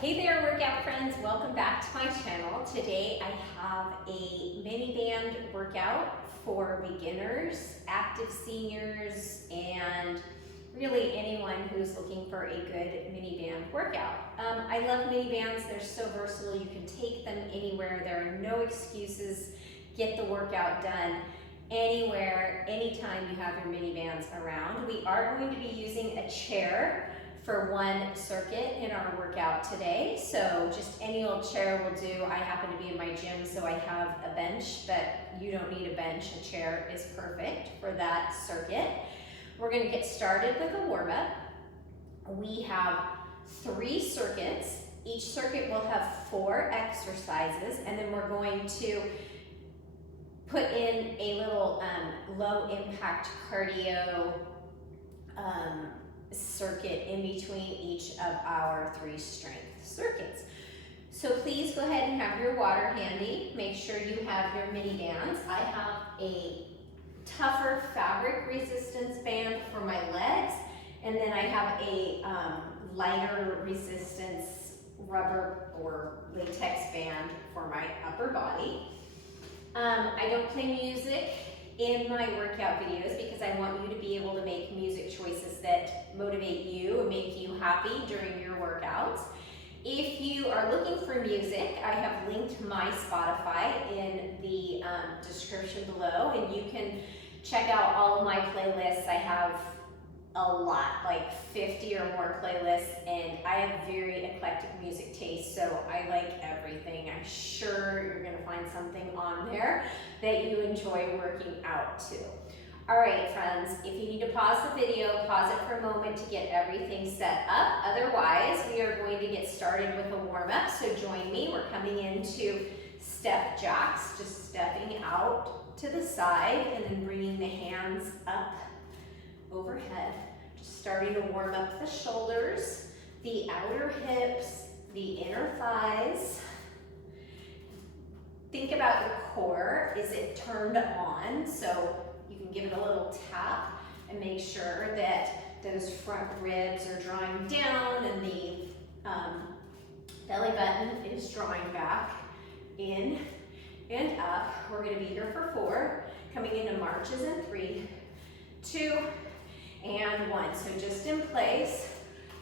Hey there, workout friends. Welcome back to my channel. Today I have a mini band workout for beginners, active seniors, and really anyone who's looking for a good mini band workout. I love mini bands. They're so versatile. You can take them anywhere. There are no excuses. Get the workout done anywhere, anytime you have your mini bands around. We are going to be using a chair for one circuit in our workout today. So just any old chair will do. I happen to be in my gym, so I have a bench, but you don't need a bench. A chair is perfect for that circuit. We're gonna get started with a warm-up. We have 3 circuits. Each circuit will have 4 exercises, and then we're going to put in a little low impact cardio circuit in between each of our 3 strength circuits. So please go ahead and have your water handy. Make sure you have your mini bands. I have a tougher fabric resistance band for my legs, and then I have a lighter resistance rubber or latex band for my upper body. I don't play music in my workout videos because I want you to be able to make music choices that motivate you and make you happy during your workouts. If you are looking for music, I have linked my Spotify in the description below, and you can check out all of my playlists. I have a lot, like 50 or more playlists, and I have very eclectic music taste, so I like everything. I'm sure you're gonna find something on there that you enjoy working out to. All right, friends, if you need to pause the video, pause it for a moment to get everything set up. Otherwise, we are going to get started with a warm-up, so join me. We're coming into step jocks, just stepping out to the side and then bringing the hands up overhead. Just starting to warm up the shoulders, the outer hips, the inner thighs. Think about your core. Is it turned on? So you can give it a little tap and make sure that those front ribs are drawing down and the belly button is drawing back in and up. We're going to be here for 4, coming into marches in 3, 2, and 1. So just in place,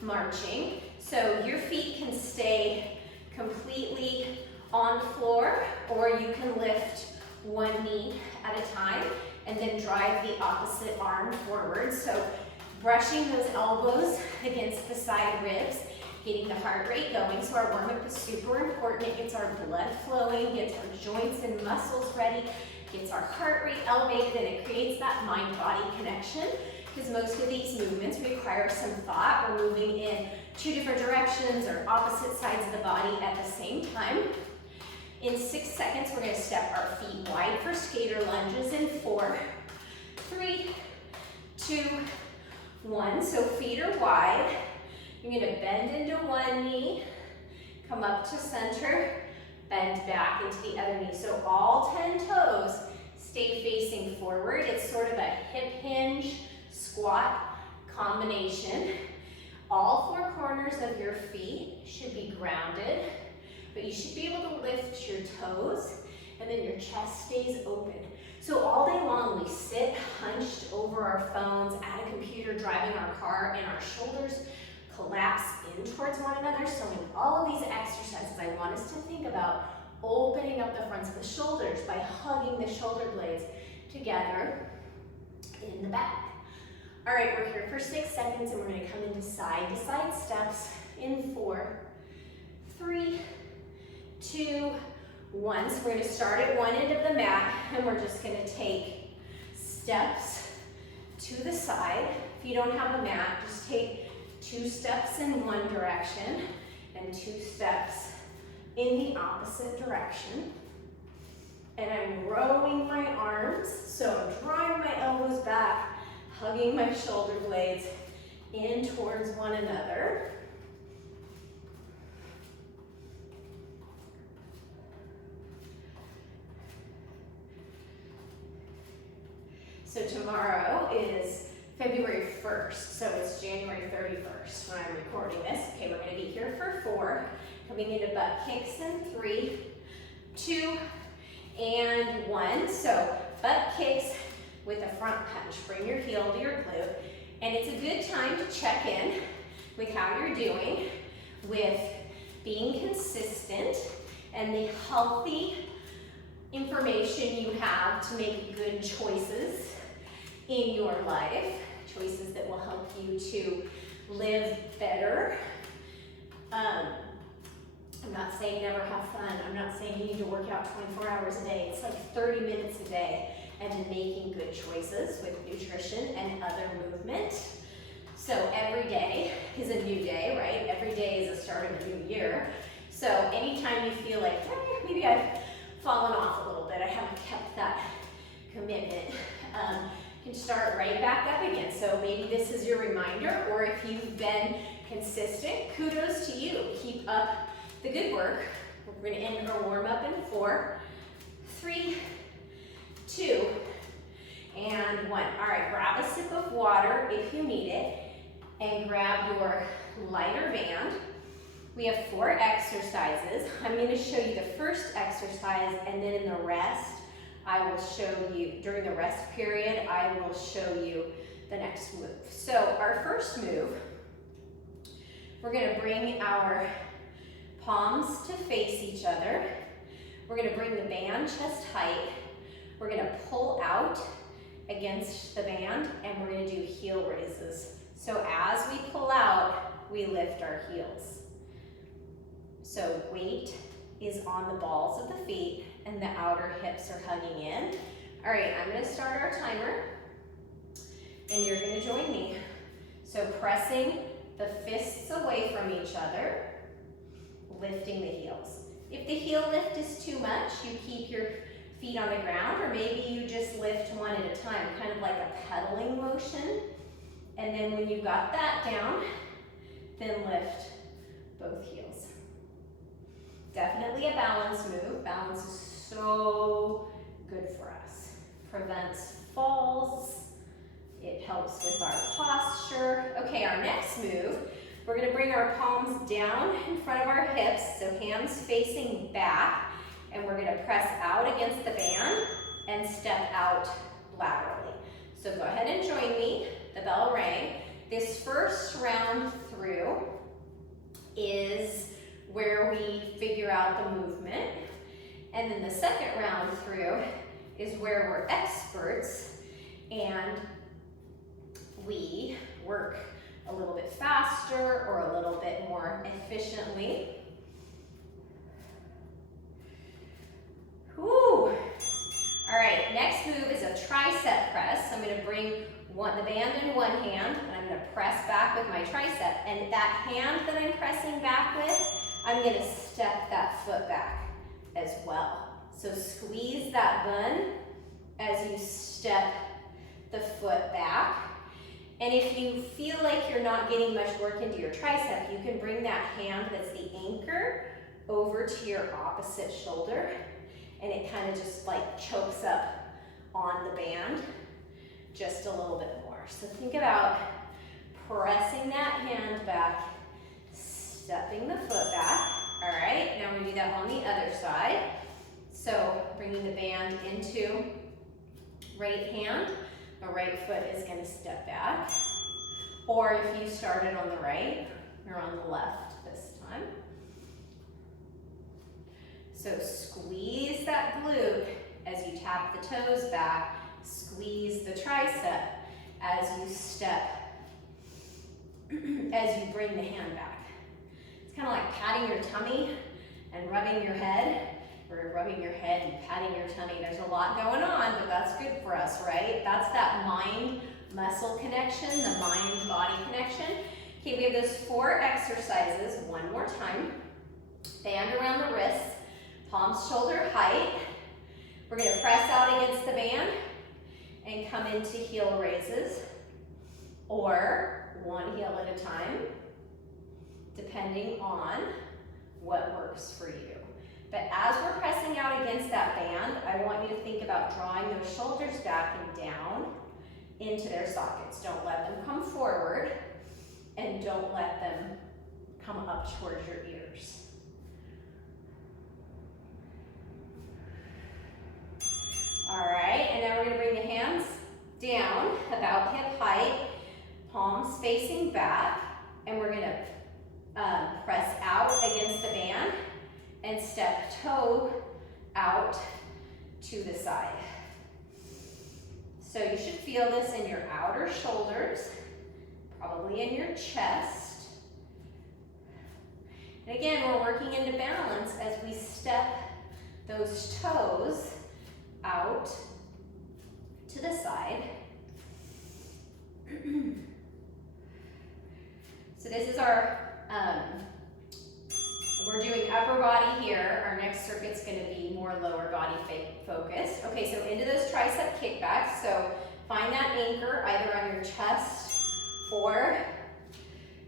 marching. So your feet can stay completely on the floor, or you can lift one knee at a time and then drive the opposite arm forward. So brushing those elbows against the side ribs, getting the heart rate going. So our warm-up is super important. It gets our blood flowing, gets our joints and muscles ready, gets our heart rate elevated, and it creates that mind-body connection, because most of these movements require some thought. We're moving in 2 different directions or opposite sides of the body at the same time. In 6 seconds, we're going to step our feet wide for skater lunges in 4, 3, 2, 1. So feet are wide. You're going to bend into one knee, come up to center, bend back into the other knee. So all 10 toes stay facing forward. It's sort of a hip hinge squat combination. All 4 corners of your feet should be grounded, but you should be able to lift your toes, and then your chest stays open. So all day long we sit hunched over our phones, at a computer, driving our car, and our shoulders collapse in towards one another. So in all of these exercises, I want us to think about opening up the fronts of the shoulders by hugging the shoulder blades together in the back. All right, we're here for 6 seconds, and we're going to come into side-to-side steps in 4, 3, 2, 1. So we're going to start at one end of the mat, and we're just going to take steps to the side. If you don't have a mat, just take 2 steps in one direction and 2 steps in the opposite direction. And I'm rowing my arms, so I'm drawing my elbows back, hugging my shoulder blades in towards one another. So tomorrow is February 1st, so it's January 31st when I'm recording this. Okay, we're gonna be here for 4, coming into butt kicks in 3, 2, and 1. So butt kicks with a front punch. Bring your heel to your glute, and it's a good time to check in with how you're doing with being consistent and the healthy information you have to make good choices in your life, choices that will help you to live better. I'm not saying never have fun. I'm not saying you need to work out 24 hours a day. It's like 30 minutes a day, and then making good choices with nutrition and other movement. So every day is a new day, right? Every day is the start of a new year. So anytime you feel like, maybe I've fallen off a little bit, I haven't kept that commitment, you can start right back up again. So maybe this is your reminder, or if you've been consistent, kudos to you. Keep up the good work. We're gonna end our warm up in 4, 3, 2, and 1. All right, grab a sip of water if you need it, and grab your lighter band. We have 4 exercises. I'm gonna show you the first exercise, and then in the rest, I will show you, during the rest period, I will show you the next move. So our first move, we're gonna bring our palms to face each other. We're gonna bring the band chest height. We're gonna pull out against the band, and we're gonna do heel raises. So as we pull out, we lift our heels. So weight is on the balls of the feet, and the outer hips are hugging in. All right, I'm gonna start our timer, and you're gonna join me. So pressing the fists away from each other, lifting the heels. If the heel lift is too much, you keep your feet on the ground, or maybe you just lift one at a time, kind of like a pedaling motion. And then when you've got that down, then lift both heels. Definitely a balance move. Balance is so good for us. Prevents falls. It helps with our posture. Okay, our next move, we're gonna bring our palms down in front of our hips, so hands facing back, and we're gonna press out against the band and step out laterally. So go ahead and join me. The bell rang. This first round through is where we figure out the movement. And then the second round through is where we're experts and we work a little bit faster or a little bit more efficiently. Whew. All right, next move is a tricep press. I'm gonna bring the band in one hand, and I'm gonna press back with my tricep. And that hand that I'm pressing back with, I'm gonna step that foot back as well. So squeeze that bun as you step the foot back. And if you feel like you're not getting much work into your tricep, you can bring that hand that's the anchor over to your opposite shoulder, and it kind of just like chokes up on the band just a little bit more. So think about pressing that hand back, stepping the foot back. All right, now we do that on the other side. So bringing the band into right hand, the right foot is gonna step back. Or if you started on the right, you're on the left this time. So squeeze that glute as you tap the toes back, squeeze the tricep as you step, as you bring the hand back. It's kind of like patting your tummy and rubbing your head, or rubbing your head and patting your tummy. There's a lot going on, but that's good for us, right? That's that mind-muscle connection, the mind-body connection. Okay, we have those 4 exercises. One more time. Band around the wrists, palms shoulder height. We're gonna press out against the band and come into heel raises, or one heel at a time, depending on what works for you. But as we're pressing out against that band, I want you to think about drawing those shoulders back and down into their sockets. Don't let them come forward, and don't let them come up towards your ears. All right, and now we're gonna bring the hands down about hip height, palms facing back, and we're gonna press out against the band and step toe out to the side. So you should feel this in your outer shoulders, probably in your chest. And again, we're working into balance as we step those toes out to the side. So this is our, we're doing upper body here. Our next circuit's gonna be more lower body focused. Okay, so into those tricep kickbacks. So find that anchor either on your chest or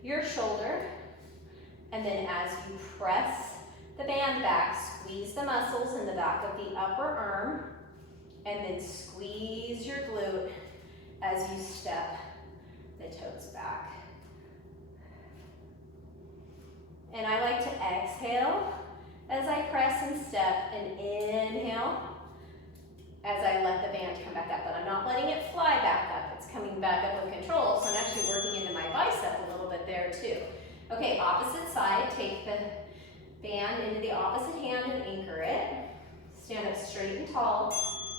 your shoulder. And then as you press the band back, squeeze the muscles in the back of the upper arm, and then squeeze your glute as you step the toes back. And I like to exhale as I press and step, and inhale as I let the band come back up. But I'm not letting it fly back up. It's coming back up with control, so I'm actually working into my bicep a little bit there too. Okay, opposite side, take the band into the opposite hand and anchor it. Stand up straight and tall,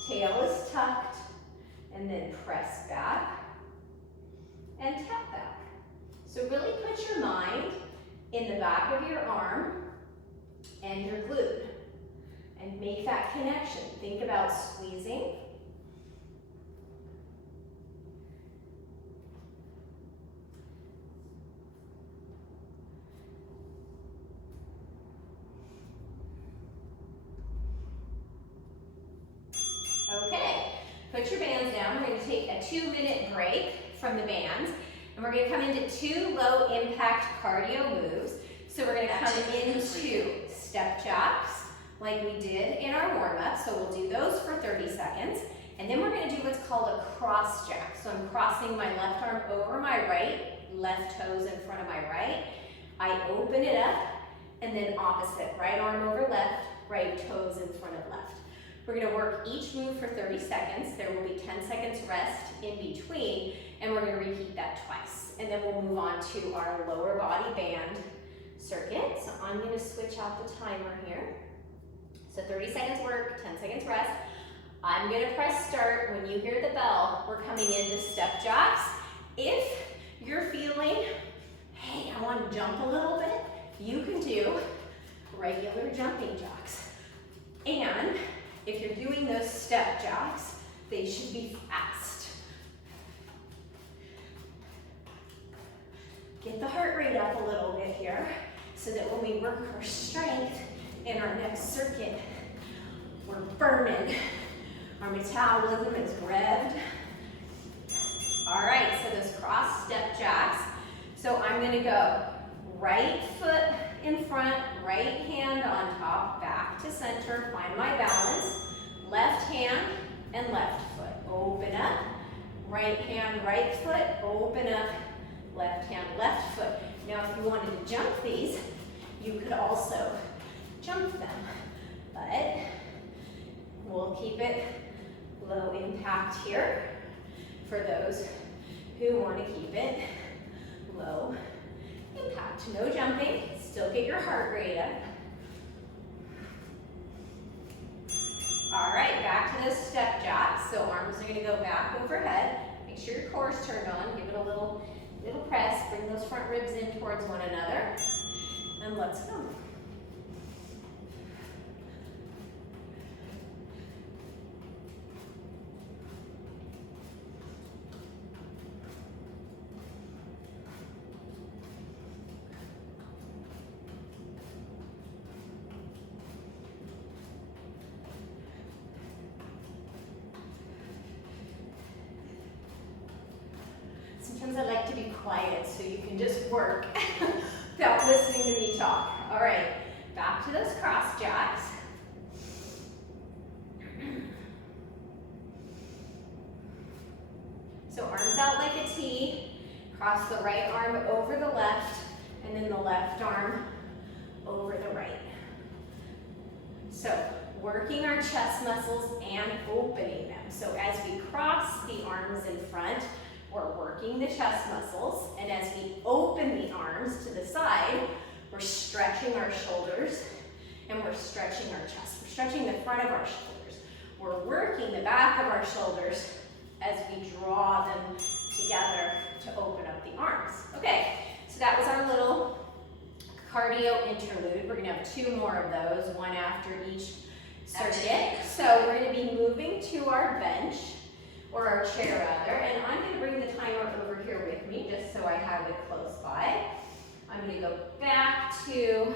tail is tucked, and then press back and tap back. So really put your mind in the back of your arm and your glute and make that connection. Think about squeezing. Okay, put your bands down. We're going to take a 2-minute break from the bands, and we're going to come into 2 low impact cardio moves. So we're going to come into step jacks like we did in our warm up. So we'll do those for 30 seconds. And then we're going to do what's called a cross jack. So I'm crossing my left arm over my right, left toes in front of my right. I open it up, and then opposite, right arm over left, right toes in front of left. We're going to work each move for 30 seconds. There will be 10 seconds rest in between, and we're going to repeat that twice. And then we'll move on to our lower body band circuit. So I'm going to switch out the timer here. So 30 seconds work, 10 seconds rest. I'm going to press start. When you hear the bell, we're coming into step jacks. If you're feeling, hey, I want to jump a little bit, you can do regular jumping jacks. And if you're doing those step jacks, they should be fast. Get the heart rate up a little bit here so that when we work our strength in our next circuit, we're burning. Our metabolism is revved. All right, so those cross step jacks. So I'm gonna go right foot in front, right hand on top, back to center, find my balance. Left hand and left foot, open up. Right hand, right foot, open up. Left hand, left foot. Now if you wanted to jump these, you could also jump them, but we'll keep it low impact here for those who want to keep it low impact. No jumping, still get your heart rate up. All right, back to those step jacks. So arms are going to go back overhead. Make sure your core is turned on. Give it a little press. Bring those front ribs in towards one another. And let's go. Sometimes I like to be quiet so you can just work without listening to me talk. All right, back to those cross jacks. So T, cross the right arm over the left, and then the left arm over the right. So working our chest muscles and opening them. So as we cross the arms in front, we're working the chest muscles, and as we open the arms to the side, we're stretching our shoulders and we're stretching our chest. We're stretching the front of our shoulders. We're working the back of our shoulders as we draw them together to open up the arms. Okay, so that was our little cardio interlude. We're gonna have 2 more of those, one after each circuit. So we're gonna be moving to our bench, or our chair rather, and I'm gonna bring the timer over here with me just so I have it close by. I'm gonna go back to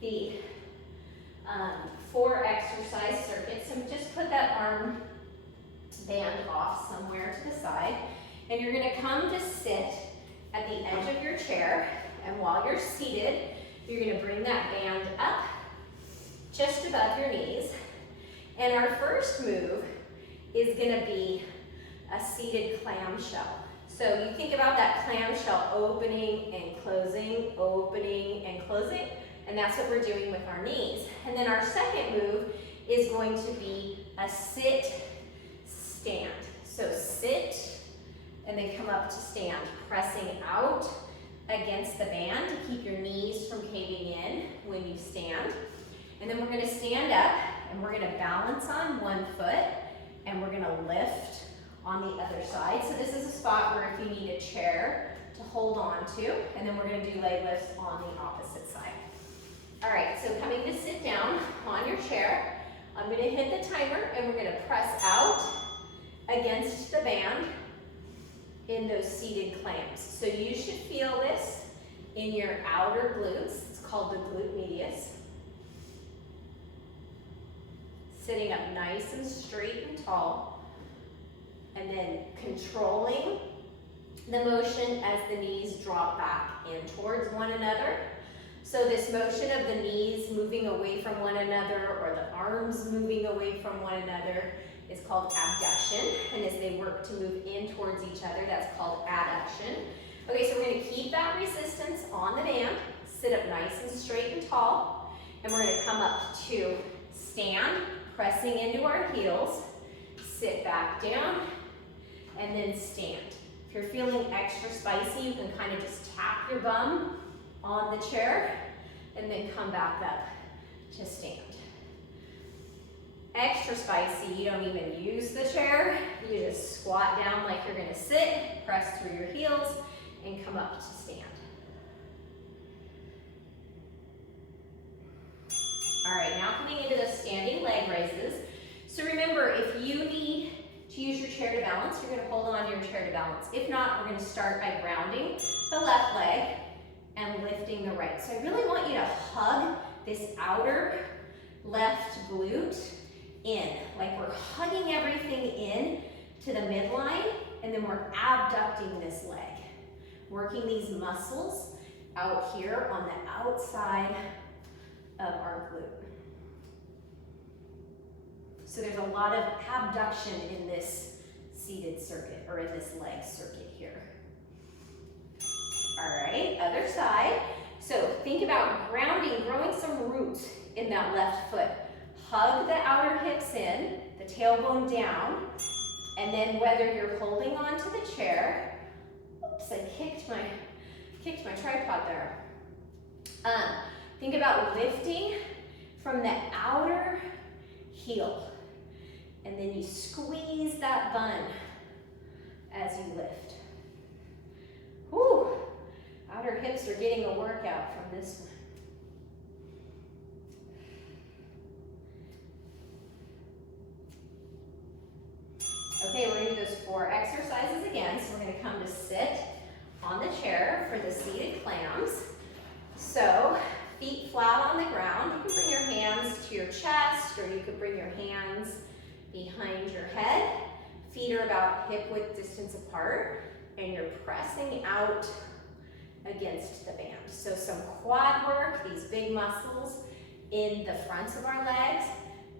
the 4 exercise circuits, and just put that arm band off somewhere to the side, and you're gonna come to sit at the edge of your chair, and while you're seated, you're gonna bring that band up just above your knees, and our first move is gonna be a seated clamshell. So you think about that clamshell opening and closing, and that's what we're doing with our knees. And then our second move is going to be a sit, stand. So sit, and then come up to stand, pressing out against the band to keep your knees from caving in when you stand. And then we're gonna stand up, and we're gonna balance on one foot, and we're gonna lift on the other side. So this is a spot where if you need a chair to hold on to, and then we're gonna do leg lifts on the opposite side. All right, so coming to sit down on your chair, I'm gonna hit the timer, and we're gonna press out against the band in those seated clams. So you should feel this in your outer glutes. It's called the glute medius. Sitting up nice and straight and tall, and then controlling the motion as the knees drop back in towards one another. So this motion of the knees moving away from one another, or the arms moving away from one another, is called abduction, and as they work to move in towards each other, that's called adduction. Okay, so we're gonna keep that resistance on the band, sit up nice and straight and tall, and we're gonna come up to stand, pressing into our heels, sit back down, and then stand. If you're feeling extra spicy, you can kind of just tap your bum on the chair, and then come back up to stand. Extra spicy, you don't even use the chair, you just squat down like you're gonna sit, press through your heels, and come up to stand. All right, now coming into the standing leg raises. So remember, if you need to use your chair to balance, you're gonna hold on to your chair to balance. If not, we're gonna start by grounding the left leg and lifting the right. So I really want you to hug this outer left glute in, like we're hugging everything in to the midline, and then we're abducting this leg, working these muscles out here on the outside of our glute. So there's a lot of abduction in this seated circuit, or in this leg circuit here. All right, other side. So think about grounding, growing some roots in that left foot. Hug the outer hips in, the tailbone down, and then whether you're holding onto the chair, oops, I kicked my tripod there. Think about lifting from the outer heel, and then you squeeze that bun as you lift. Whew, outer hips are getting a workout from this one. Okay, we're gonna do those 4 exercises again. So we're gonna come to sit on the chair for the seated clams. So feet flat on the ground. You can bring your hands to your chest, or you could bring your hands behind your head. Feet are about hip width distance apart, and you're pressing out against the band. So some quad work, these big muscles in the fronts of our legs,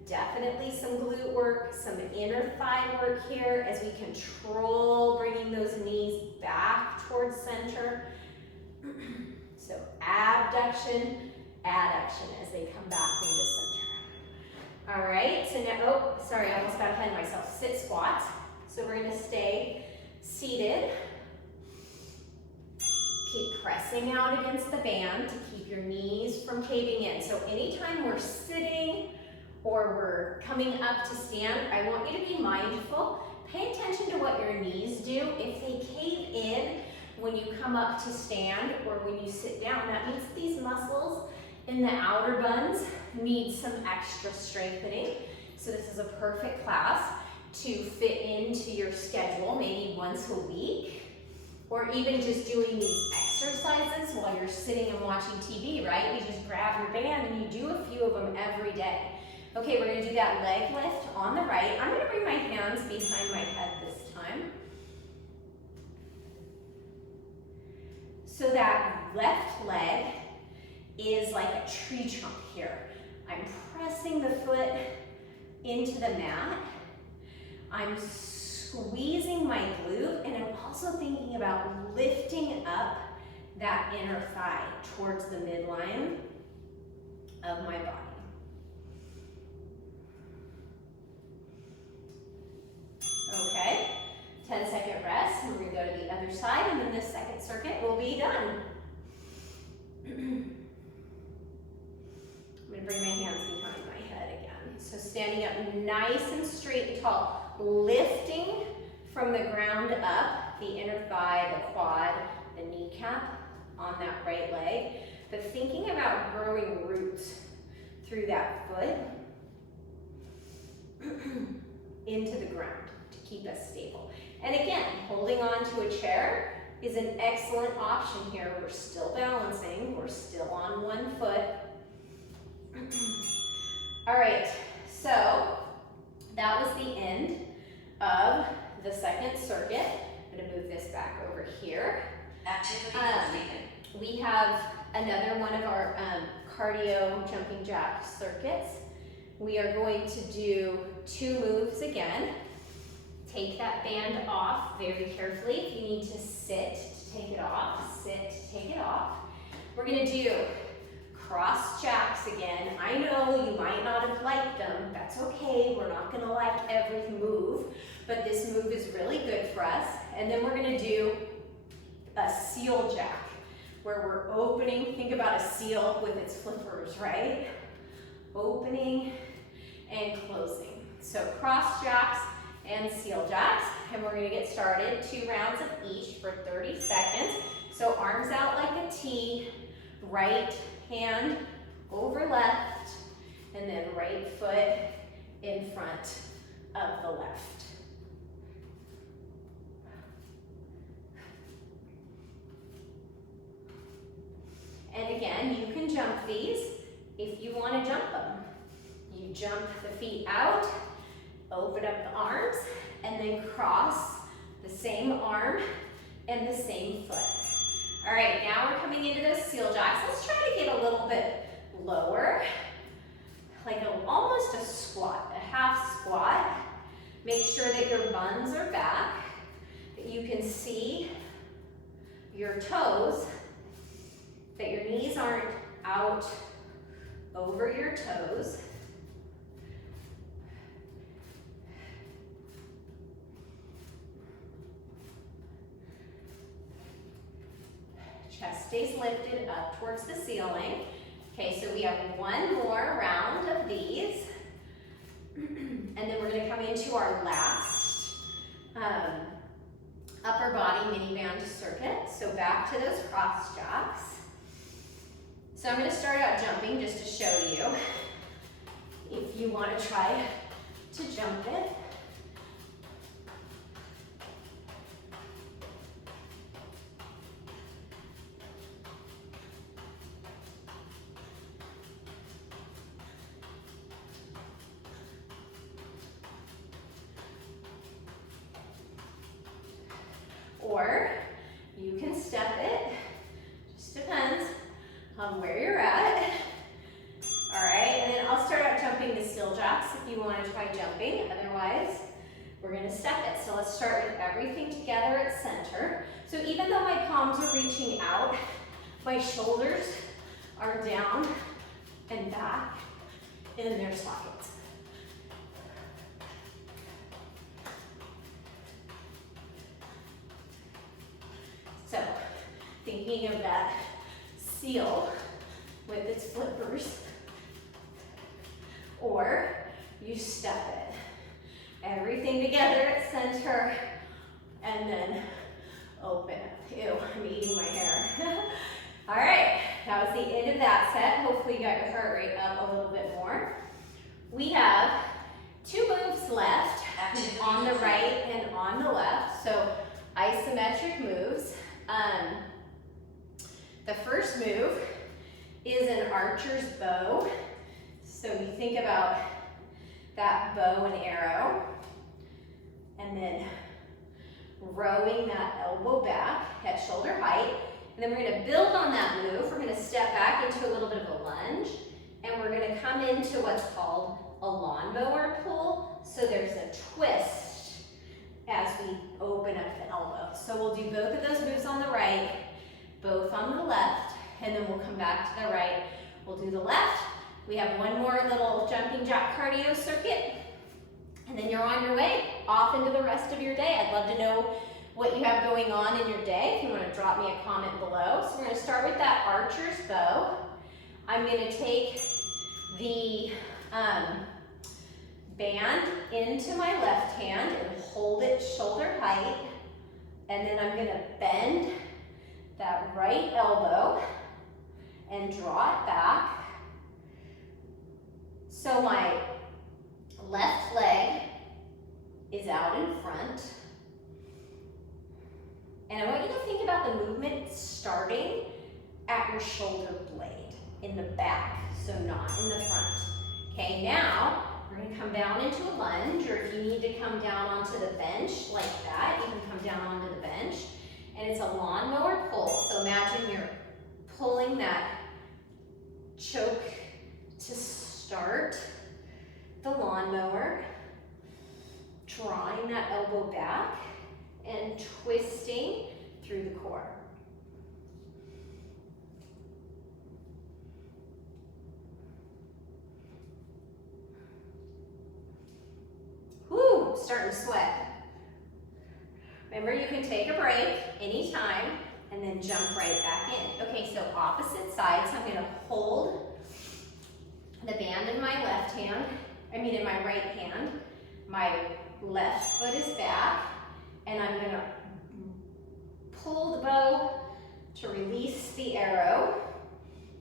Definitely some glute work, some inner thigh work here as we control bringing those knees back towards center. So abduction, adduction as they come back into center. All right, so now, oh, sorry, I almost got ahead of myself. Sit squats. So we're gonna stay seated. Keep pressing out against the band to keep your knees from caving in. So anytime we're sitting or we're coming up to stand, I want you to be mindful. Pay attention to what your knees do. If they cave in when you come up to stand or when you sit down, that means these muscles in the outer buns need some extra strengthening. So this is a perfect class to fit into your schedule, maybe once a week, or even just doing these exercises while you're sitting and watching TV, right? You just grab your band and you do a few of them every day. Okay, we're gonna do that leg lift on the right. I'm gonna bring my hands behind my head this time. So that left leg is like a tree trunk here. I'm pressing the foot into the mat. I'm squeezing my glute, and I'm also thinking about lifting up that inner thigh towards the midline of my body. Okay, 10-second rest, and we're gonna go to the other side, and then this second circuit will be done. I'm gonna bring my hands behind my head again. So standing up nice and straight and tall, lifting from the ground up, the inner thigh, the quad, the kneecap on that right leg, but thinking about growing roots through that foot into the ground to keep us stable. And again, holding on to a chair is an excellent option here. We're still balancing, we're still on one foot. All right, so that was the end of the second circuit. I'm gonna move this back over here. We have another one of our cardio jumping jack circuits. We are going to do 2 moves again. Take that band off very carefully. If you need to sit to take it off, sit to take it off. We're gonna do cross jacks again. I know you might not have liked them. That's okay. We're not gonna like every move, but this move is really good for us. And then we're gonna do a seal jack, where we're opening. Think about a seal with its flippers, right? Opening and closing. So cross jacks and seal jacks, and we're gonna get started. 2 rounds of each for 30 seconds. So arms out like a T, right hand over left, and then right foot in front of the left. And again, you can jump these if you want to jump them. You jump the feet out, open up the arms, and then cross the same arm and the same foot. All right, now we're coming into those seal jacks. Let's try to get a little bit lower, like almost a squat, a half squat. Make sure that your buns are back, that you can see your toes, that your knees aren't out over your toes. Chest stays lifted up towards the ceiling. Okay, so we have 1 more round of these. And then we're gonna come into our last upper body mini band circuit. So back to those cross jacks. So I'm gonna start out jumping just to show you if you wanna try to jump it. Or you can step it, just depends on where you're at. All right, and then I'll start out jumping the seal jacks So let's start with everything together at center. So even though my palms are reaching out, my shoulders are down and back in their sockets. So thinking of that seal with its flippers, or you step it. Everything together at center, and then open up. Ew, I'm eating my hair. All right, that was the end of that set. Hopefully you got your heart rate up a little bit more. We have 2 moves left on the right and on the left. So isometric moves. The first move is an archer's bow. So you think about that bow and arrow, and then rowing that elbow back at shoulder height. And then we're going to build on that move. We're going to step back into a little bit of a lunge, and we're going to come into what's called a lawnmower pull. So there's a twist as we open up the elbow. So we'll do both of those moves on the right, both on the left, and then we'll come back to the right. We'll do the left. We have one more little jumping jack cardio circuit, and then you're on your way off into the rest of your day. I'd love to know what you have going on in your day. If you want to drop me a comment below. So we're going to start with that archer's bow. I'm going to take the band into my left hand and hold it shoulder height, and then I'm going to bend that right elbow and draw it back. So my left leg is out in front. And I want you to think about the movement starting at your shoulder blade in the back, so not in the front. Okay, now we're going to come down into a lunge, or if you need to come down onto the bench like that, you can come down onto the bench. And it's a lawnmower pull. So imagine you're pulling that choke to start the lawnmower, drawing that elbow back and twisting through the core. Whoo, starting to sweat. Remember, you can take a break anytime and then jump right back in. Okay, so opposite sides. I'm going to hold the band in my left hand, in my right hand. My left foot is back, and I'm going to pull the bow to release the arrow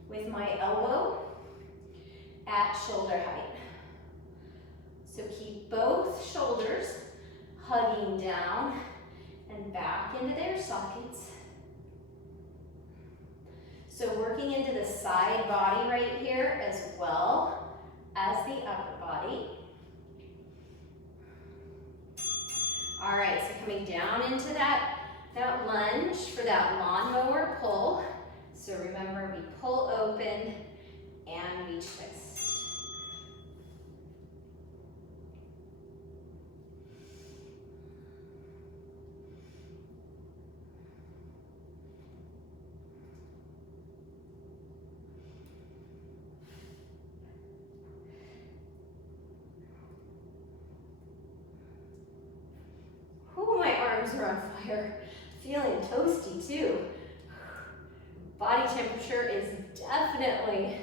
with my elbow at shoulder height. So keep both shoulders hugging down and back into their sockets. So working into the side body right here as well as the upper body. All right, so coming down into that lunge for that lawnmower pull. So remember, we pull open and we twist. Are on fire, feeling toasty too. Body temperature is definitely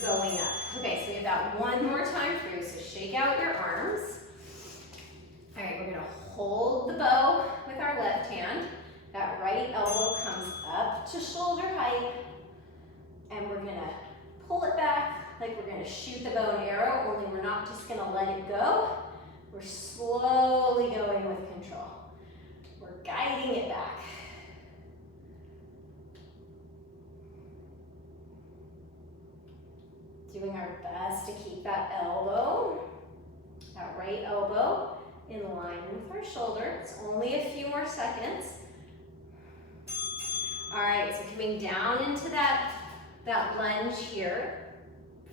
going up. Okay, so we have that one more time for you. So shake out your arms. All right, we're gonna hold the bow with our left hand. That right elbow comes up to shoulder height, and we're gonna pull it back like we're gonna shoot the bow and arrow, only we're not just gonna let it go. We're slowly going with control. We're guiding it back. Doing our best to keep that elbow, that right elbow, in line with our shoulder. It's only a few more seconds. All right, so coming down into that lunge here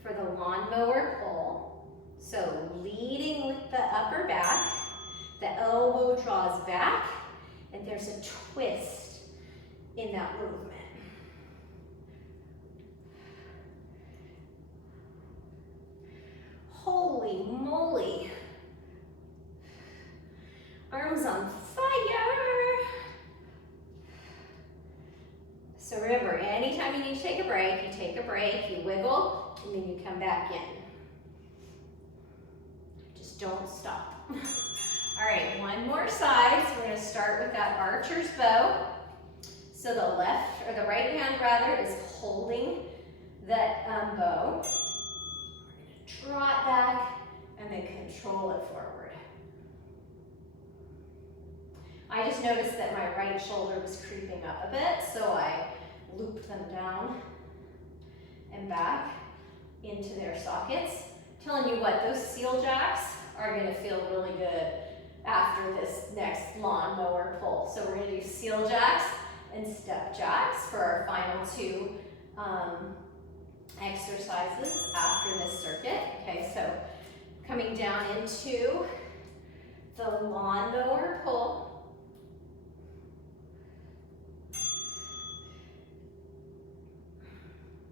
for the lawnmower pull. So leading with the upper back, The elbow draws back, and there's a twist in that movement. Holy moly. Arms on fire. So remember, anytime you need to take a break, you wiggle, and then you come back in. Just don't stop. All right, one more side. So we're going to start with that archer's bow. So the left, or the right hand rather, is holding that bow. We're going to draw it back and then control it forward. I just noticed that my right shoulder was creeping up a bit, so I looped them down and back into their sockets. Telling you what, those seal jacks are going to feel really good after this next lawnmower pull. So we're going to do seal jacks and step jacks for our final two exercises after this circuit. Okay, so coming down into the lawnmower pull.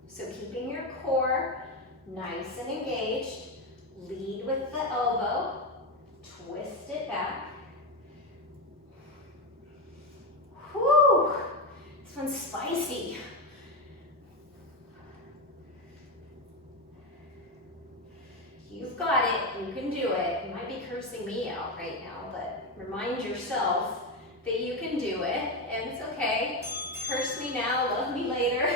So keeping your core nice and engaged, lead with the elbow, twist it back. Whew, this one's spicy. You've got it, you can do it. You might be cursing me out right now, but remind yourself that you can do it, and it's okay. Curse me now, love me later.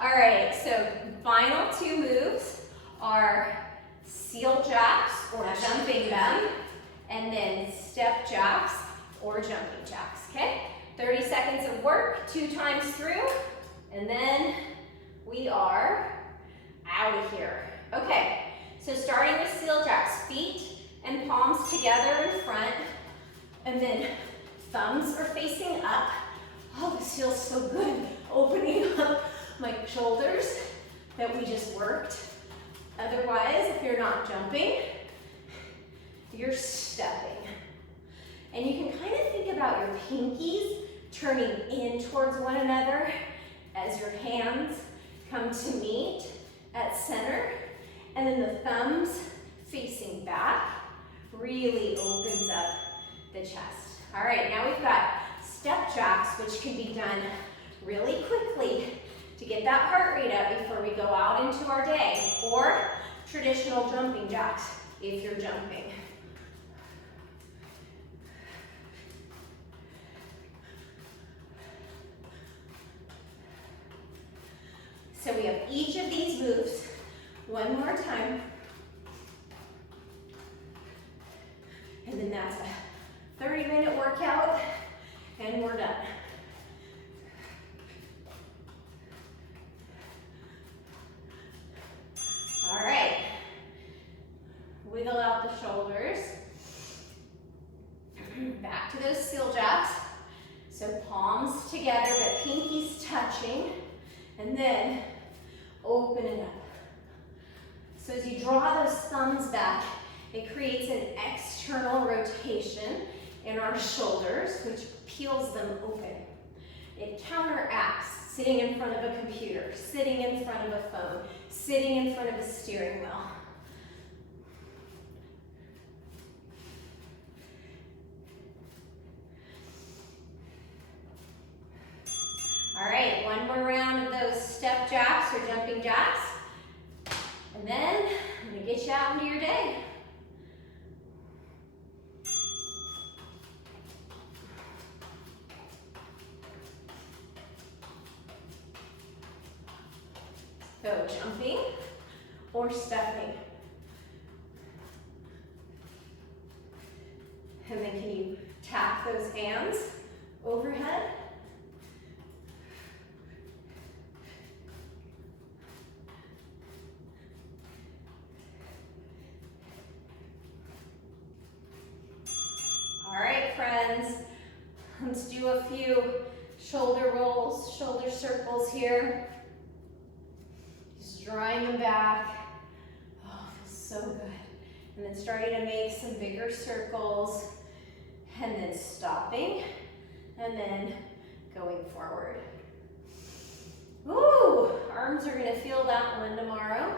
All right, so final two moves are seal jacks or jumping them, and then step jacks or jumping jacks, okay? 30 seconds of work, 2 times through, and then we are out of here. Okay, so starting with seal jacks, feet and palms together in front, and then thumbs are facing up. Oh, this feels so good, opening up my shoulders that we just worked. Otherwise, if you're not jumping, you're stepping. And you can kind of think about your pinkies turning in towards one another as your hands come to meet at center. And then the thumbs facing back really opens up the chest. All right, now we've got step jacks, which can be done really quickly to get that heart rate up before we go out into our day, or traditional jumping jacks if you're jumping. So we have each of these moves one more time, and then that's a 30-minute workout, and we're done. All right, wiggle out the shoulders. Back to those seal jacks. So palms together, but pinkies touching, and then open it up. So as you draw those thumbs back, it creates an external rotation in our shoulders, which peels them open. It counteracts sitting in front of a computer, sitting in front of a phone, sitting in front of a steering wheel. All right, one more round of those step jacks or jumping jacks. And then I'm gonna get you out into your day. So jumping or stepping. And then can you tap those hands overhead? All right, friends, let's do a few shoulder rolls, shoulder circles here. Just drawing them back. Oh, feels so good. And then starting to make some bigger circles, and then stopping, and then going forward. Ooh, arms are gonna feel that one tomorrow.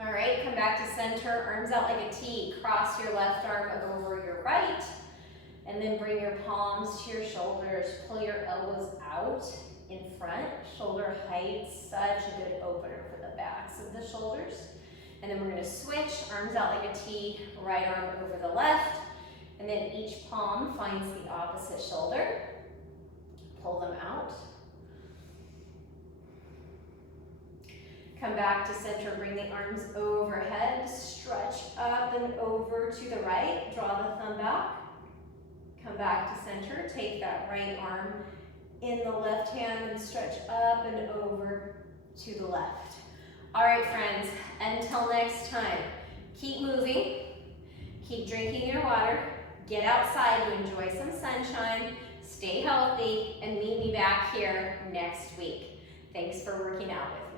All right, come back to center, arms out like a T. Cross your left arm over your right, and then bring your palms to your shoulders. Pull your elbows out in front. Shoulder height, such a good opener for the backs of the shoulders. And then we're gonna switch, arms out like a T, right arm over the left, and then each palm finds the opposite shoulder. Pull them out. Come back to center, bring the arms overhead, stretch up and over to the right, draw the thumb back. Come back to center, take that right arm in the left hand and stretch up and over to the left. All right, friends, until next time, keep moving, keep drinking your water, get outside to enjoy some sunshine, stay healthy, and meet me back here next week. Thanks for working out with me.